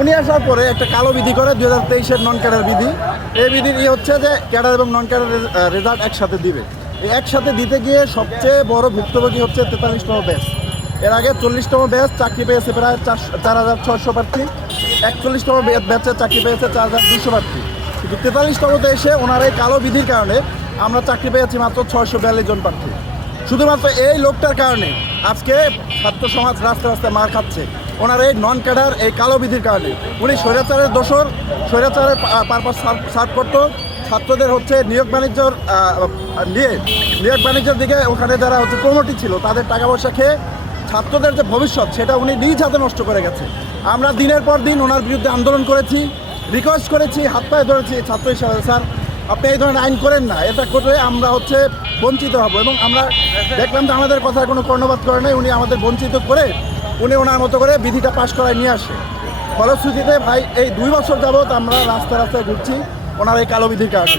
উনি আসার পরে একটা কালো বিধি করে 2023-এর নন ক্যাডার বিধি। এই বিধির হচ্ছে যে ক্যাডার এবং নন ক্যাডার রেজাল্ট একসাথে দিবে। এই একসাথে দিতে গিয়ে সবচেয়ে বড় ভুক্তভোগী হচ্ছে 43তম ব্যাচ। এর আগে 40তম ব্যাচ চাকরি পেয়েছে প্রায় 4,600 প্রার্থী, 41তম ব্যাচে চাকরি পেয়েছে 4,200 প্রার্থী। কিন্তু 43তমতে এসে ওনার এই কালো বিধির কারণে আমরা চাকরি পেয়েছি মাত্র 642 জন প্রার্থী। শুধুমাত্র এই লোকটার কারণে আজকে ছাত্র সমাজ রাস্তায় রাস্তায় মার খাচ্ছে, ওনার এই নন ক্যাডার এই কালো বিধির কারণে। উনি স্বৈরাচারের দোসর, স্বৈরাচারের পারপাস সার্ভ করতো। ছাত্রদের হচ্ছে নিয়োগ বাণিজ্যের দিকে ওখানে যারা হচ্ছে প্রমোটি ছিল তাদের টাকা পয়সা খেয়ে ছাত্রদের যে ভবিষ্যৎ সেটা উনি নিজ হাতে নষ্ট করে গেছে। আমরা দিনের পর দিন ওনার বিরুদ্ধে আন্দোলন করেছি, রিকোয়েস্ট করেছি, হাত পায়ে ধরেছি ছাত্র হিসাবে, স্যার আপনি এই ধরনের আইন করেন না, এটা করে আমরা হচ্ছে বঞ্চিত হব। এবং আমরা দেখলাম যে আমাদের কথার কোনো কর্ণপাত করে নাই, উনি আমাদের বঞ্চিত করে উনি ওনার মতো করে বিধিটা পাশ করায় নিয়ে আসে। ফলশ্রুতিতে ভাই এই 2 বছর যাবৎ আমরা রাস্তায় রাস্তায় ঘুরছি ওনার এই কালো বিধির কারণে।